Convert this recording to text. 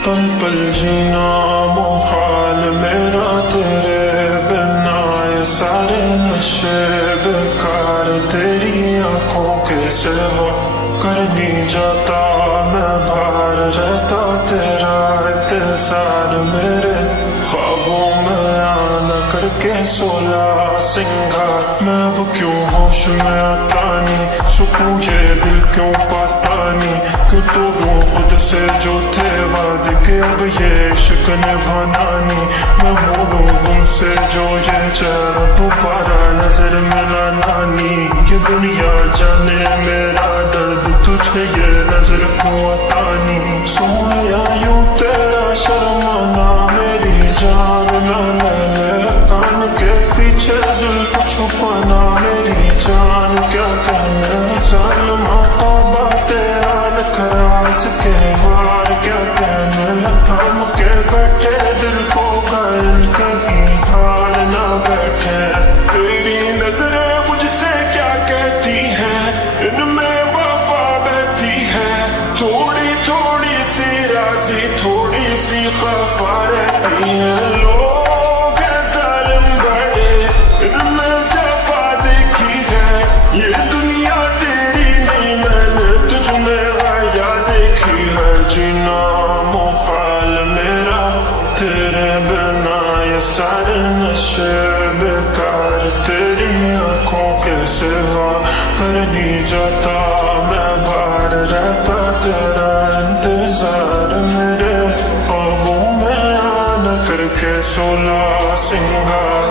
पल पल जीना मुहाल मेरा तेरे बिना, ये सारे नशे बेकार तेरी आंखों के सिवा। कर नहीं जाता मैं बाहर रहता तेरा इंतजार, मेरे ख्वाबों में आना करके 16 सिंगार। मैं अब क्यों होश में आता नहीं, सुकून ये दिल क्यों पाता नहीं, क्यों तो वो खुद से जो थे वादे के अब ये इश्क निभाना नहीं। मैं बोलूं तुमसे जो ये चेहरा दोबारा नजर मिलाना नहीं, ये दुनिया जाने मेरा दर्द तुझे ये नजर क्यों आता नहीं। सोया यूं तेरा शर्माना मेरी जान ना ले, कान के पीछे जुल्फ छुपाना मेरी जान क्या कहना। जालिमा तौबा तेरा नखरास के वार क्या कहना, थाम के बैठे दिल को घायल कहीं हार ना बैठे। तेरी नजरें मुझसे क्या कहती हैं, इनमें वफा बहती है, थोड़ी थोड़ी सी राज़ी थोड़ी सी खफा रहती है। लोग हैं जालिम बड़े, इनमें जफा देखी है, ये दुनिया तेरी नहीं मैंने तुझ में आया देखी है। जीना मुहाल मेरा तेरे बिना, ये सारे नशे बेकार तेरी आंखों के सिवा। कर नहीं जाता मैं बाहर रहता तेरा इंतजार, मेरे ख्वाबों में आना करके 16 सिंगार।